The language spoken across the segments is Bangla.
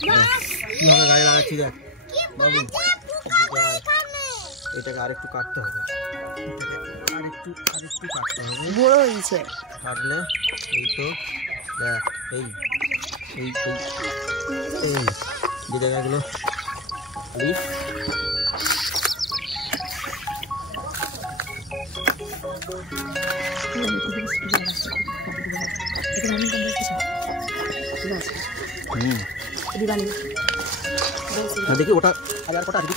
কিভাবে গায়ে লাগাচ্ছি দেখ বাবু। এটাকে আরেকটু কাটতে হবে, আরেকটু কাটতে হবে, বড় হয়েছে কাটলে এই তো দেখ এই এই এই যে জায়গাগুলো দেখি ওটা আর কটা আছে,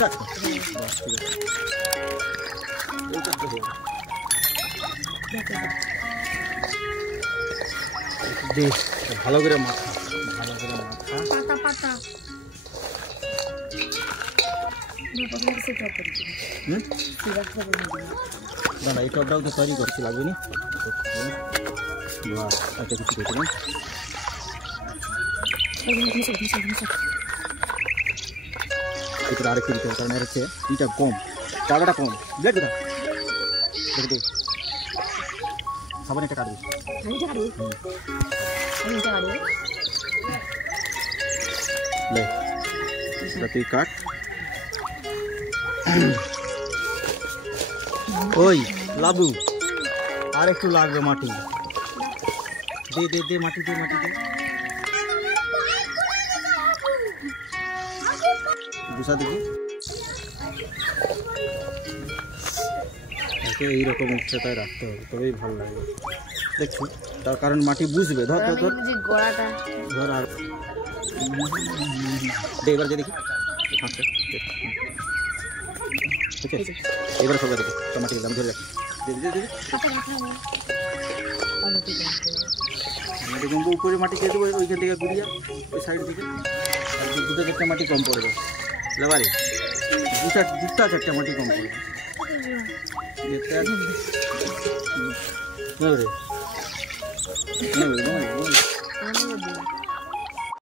বেশ ভালো করে মাথা, ভালো করে মাথা পাতা পাতা দাদা এই টপটাও তো তৈরি করছি, লাগবে নি একটা কিছু দেখলাম। আরেকটু দিতে হবে, কারণ হচ্ছে ইটা কম, টাকাটা কম, দেখ দাদা দেখে দে সাবান এটা কাটবি তুই কাট। ওই লাবু আর একটু লাগবে মাটি, দে দে দে মাটি দে, মাটি দে, বুঝা দেখি এইরকম উচ্চতায় রাখতে হবে, তবেই ভালো লাগবে দেখছি, তার কারণ মাটি বুঝবে। ধর ধর ধর ধর আর দে, এবার যে দেখি ঠিক আছে, এবার সবাই দেখি মাটি দিলাম, ধরে রাখি দেখুন উপরে মাটি দিয়ে দেবো, ওইখান থেকে ঘুরিয়ে ওই সাইড থেকে, আর দুটো চারটা মাটি কম পড়বে লেবারে, দুটা চারটা মাটি কম পড়বে।